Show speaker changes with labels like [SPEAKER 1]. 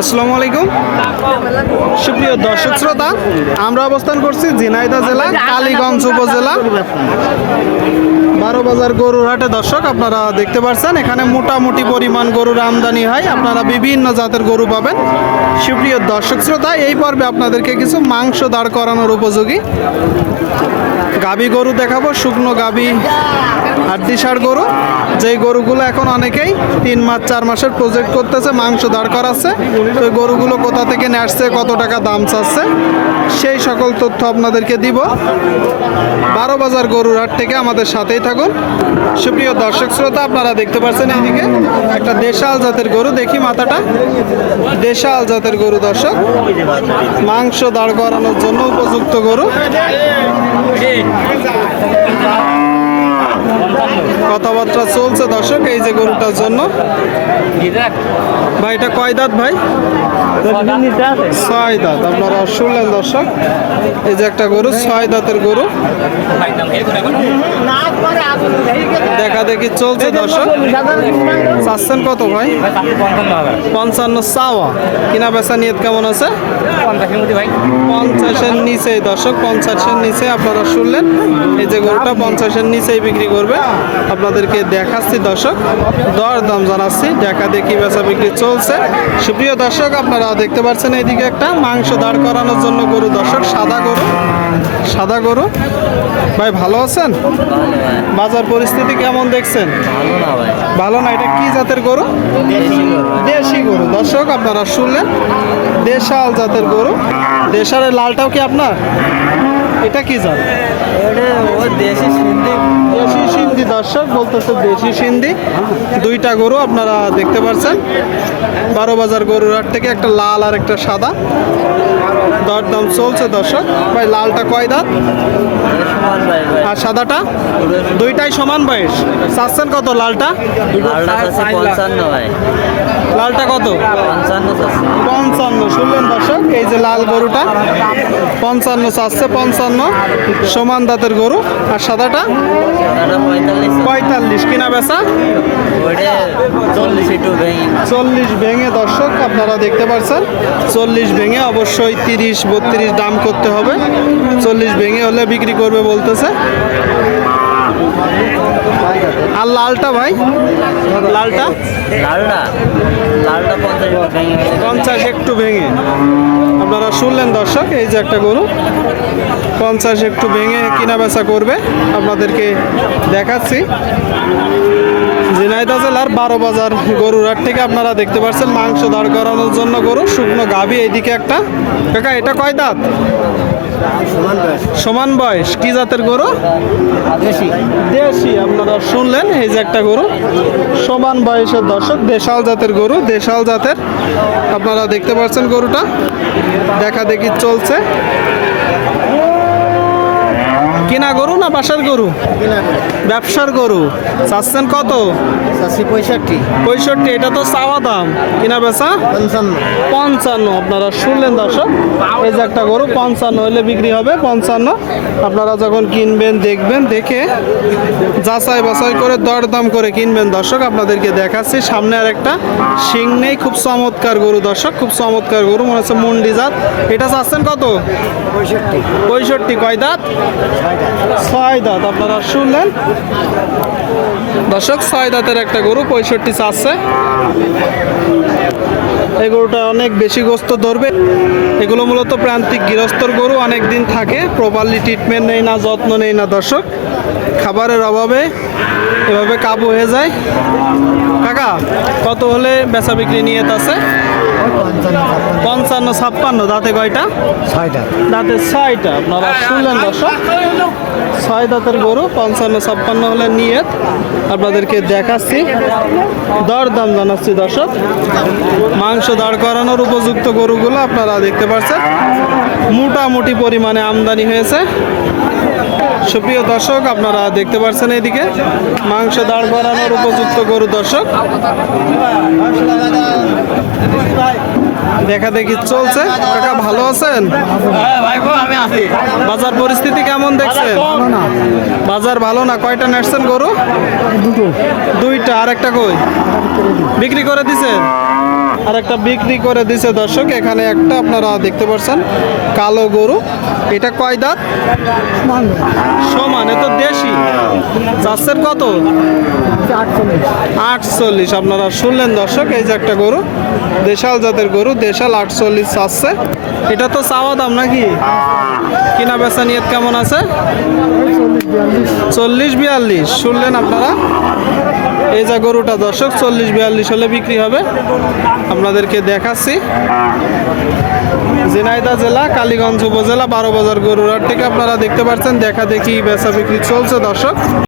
[SPEAKER 1] আসসালামু আলাইকুম। সুপ্রিয় দর্শক শ্রোতা, আমরা অবস্থান করছি ঝিনাইদহ জেলা, কালীগঞ্জ উপজেলা। বারো বাজার গরুর হাটে দর্শক, আপনারা দেখতে পাচ্ছেন এখানে মোটামুটি পরিমাণ গরুর আমদানি হয়। আপনারা বিভিন্ন জাতের গরু পাবেন। সুপ্রিয় দর্শক শ্রোতা, এই পর্বে আপনাদেরকে কিছু মাংস দাঁড় করানোর উপযোগী। গাবি গরু দেখাবো, শুকনো গাবি হাড্ডিসার গরু। যেই গরুগুলো এখন অনেকেই তিন মাস, চার মাসের প্রজেক্ট করতেছে, মাংস দাঁড় করাচ্ছে। তো গরুগুলো কোথা থেকে নিয়ে আসছে, কত টাকা দাম চাচ্ছে, সেই সকল তথ্য আপনাদেরকে দিব। বারো বাজার গরুর হাট থেকে আমাদের সাথেই থাকুন। সুপ্রিয় দর্শক শ্রোতা, আপনারা দেখতে পাচ্ছেন এইদিকে একটা দেশাল জাতের গরু, দেখি মাথাটা। দেশাল জাতের গরু দর্শক। মাংস দাঁড় করানোর জন্য উপযুক্ত গরু। কত কথাবার্তা চলছে দর্শক, এই যে গরুটার জন্য। ভাই, এটা কয় দাঁত ভাই? ছয় দাঁত, আপনারা শুনলেন দর্শক। এই যে একটা গরু, ছয় দাঁতের গরু। দেখা দেখি চলছে দর্শক। চাচ্ছেন কত ভাই? পঞ্চান্ন চাওয়া। কিনা বেচা নিয়ত কেমন আছে? পঞ্চাশের নিচে দর্শক, পঞ্চাশের নিচে আপনারা শুনলেন। এই যে গরুটা পঞ্চাশের নিচেই বিক্রি করবে। আপনাদেরকে দেখাচ্ছি দর্শক দর দাম জানাচ্ছি দেখা দেখি বেচা বিক্রি চলছে। সুপ্রিয় দর্শক আপনারা দেখতে পাচ্ছেন এইদিকে একটা মাংস দাঁড় করানোর জন্য গরু। দর্শক সাদা গরু সাদা গরু। ভাই ভালো আছেন? বাজার পরিস্থিতি কেমন দেখছেন?
[SPEAKER 2] ভালো না
[SPEAKER 1] ভালো না এটা কি জাতের গরু। দেশি গরু। দর্শক আপনারা শুনলেন দেশাল জাতের গরু। দেশালের লালটাও কি আপনার? এটা কি জাত?
[SPEAKER 2] দেশি সিন্ধি।
[SPEAKER 1] দেশি সিন্ধি দর্শক বলতেছে দেশি সিন্ধি। দুইটা গরু আপনারা দেখতে পাচ্ছেন বারো বাজার গরুর হাট থেকে একটা লাল আর একটা সাদা। দরদাম চলছে দর্শক। ভাই লালটা কয় দাঁত? আর সাদাটা? দুইটাই সমান বয়স। চাচ্ছেন কত লালটা?
[SPEAKER 2] লালটা
[SPEAKER 1] কত?
[SPEAKER 2] পঞ্চান্ন
[SPEAKER 1] শুনলেন দর্শক? এই যে লাল গরুটা পঞ্চান্ন চাচ্ছে পঞ্চান্ন। সমান দাঁতের গরু। আর সাদাটা?
[SPEAKER 2] পঁয়তাল্লিশ।
[SPEAKER 1] কিনা বেচা?
[SPEAKER 2] চল্লিশ
[SPEAKER 1] চল্লিশ ভেঙে দর্শক আপনারা দেখতে পাচ্ছেন চল্লিশ ভেঙে অবশ্যই তিরিশ বত্রিশ দাম করতে হবে। চল্লিশ ভেঙে হলে বিক্রি করবে বলতেছে। আর লালটা ভাই? লালটা?
[SPEAKER 2] পঞ্চাশ একটু ভেঙে।
[SPEAKER 1] আপনারা শুনলেন দর্শক এই যে একটা গরু। পঞ্চাশ একটু ভেঙে কেনা বেচা করবে। আপনাদেরকে দেখাচ্ছি। ঝিনাইদহ জেলার বারো বাজার গরুর হাট থেকে আপনারা দেখতে পাচ্ছেন মাংস দাঁড় করানোর জন্য গরু শুকনো গাভী এইদিকে একটা। কাকা এটা কয় দাঁত?
[SPEAKER 2] সমান বয়স।
[SPEAKER 1] কি জাতের গরু?
[SPEAKER 2] দেশি।
[SPEAKER 1] দেশি। আপনারা শুনলেন এই যে একটা গরু। সমান বয়সের দর্শক দেশাল জাতের গরু দেশাল জাতের। আপনারা দেখতে পাচ্ছেন গরুটা। দেখা দেখি চলছে। কিনা গরু না বাসার গরু? ব্যবসার গরু। চাচ্ছেন কত?
[SPEAKER 2] পঁয়ষট্টি।
[SPEAKER 1] পঁয়ষট্টি এটা তো চাওয়া দাম। কিনা বেচা?
[SPEAKER 2] পঞ্চান্ন।
[SPEAKER 1] পঞ্চান্ন আপনারা শুনলেন দর্শক? এই যে একটা গরু পঞ্চান্ন হলে বিক্রি হবে পঞ্চান্ন। আপনারা যখন কিনবেন দেখবেন দেখে যাচাই বাছাই করে দরদাম করে কিনবেন দর্শক আপনাদেরকে দেখাচ্ছি। সামনে আর একটা শিং নেই খুব চমৎকার গরু দর্শক খুব চমৎকার গরু মনে হচ্ছে মুন্ডি জাত। এটা চাচ্ছেন কত?
[SPEAKER 2] পঁয়ষট্টি।
[SPEAKER 1] পঁয়ষট্টি কয় দাঁত। ছয় দাঁত আপনারা শুনলেন? দর্শক ছয় দাঁতের একটা গরু পঁয়ষট্টি চাচ্ছে। এই গরুটা অনেক বেশি গোস্ত ধরবে। এগুলো মূলত প্রান্তিক গৃহস্থর গরু অনেক দিন থাকে। প্রপারলি ট্রিটমেন্ট নেই না, যত্ন নেই না, দর্শক। খাবারের অভাবে এভাবে কাবু হয়ে যায়। কাকা কত হলে বেচা বিক্রি নিয়ে আছে? পঞ্চান্ন ছাপ্পান্ন দাঁতে কয়টা?
[SPEAKER 2] ছয়টা।
[SPEAKER 1] দাঁতে ছয়টা। আপনারা শুনলেন দর্শক? ছয় দাঁতের গরু পঞ্চান্ন ছাপ্পান্ন হলে নিয়ে আপনাদেরকে দেখাচ্ছি। দর দাম জানাচ্ছি দর্শক। মাংস দাঁড় করানোর উপযুক্ত গরুগুলো আপনারা দেখতে পাচ্ছেন। মোটামুটি পরিমাণে আমদানি হয়েছে। সুপ্রিয় দর্শক আপনারা দেখতে পাচ্ছেন এইদিকে। মাংস দাঁড় করানোর উপযুক্ত গরু দর্শক। দেখা দেখি চলছে। কাকা ভালো আছেন? বাজার পরিস্থিতি কেমন দেখছেন? বাজার ভালো না? কয়টা নেটছেন গরু? দুইটা। আর একটা কই? বিক্রি করে দিছেন? আর একটা বিক্রি করে দিছে দর্শক, এখানে একটা আপনারা দেখতে পাচ্ছেন কালো গরু। এটা কয় দাঁত? সমান, এ তো দেশি। চাষের কত? আটচল্লিশ। আপনারা শুনলেন দর্শক, এই যে একটা গরু, দেশাল জাতের গরু, দেশাল আটচল্লিশ চাচ্ছে এটা তো চাওয়া দাম নাকি? কিনা বেচা নিয়ত কেমন আছে? চল্লিশ বিয়াল্লিশ। শুনলেন আপনারা? এই যে গরুটা দর্শক, চল্লিশ বিয়াল্লিশ হলে বিক্রি হবে। আপনাদেরকে দেখাচ্ছি। ঝিনাইদা জেলা, কালীগঞ্জ উপজেলা, বারো বাজার গরুর আর থেকে আপনারা দেখতে পাচ্ছেন। দেখা দেখি বেচা বিক্রি চলছে দর্শক।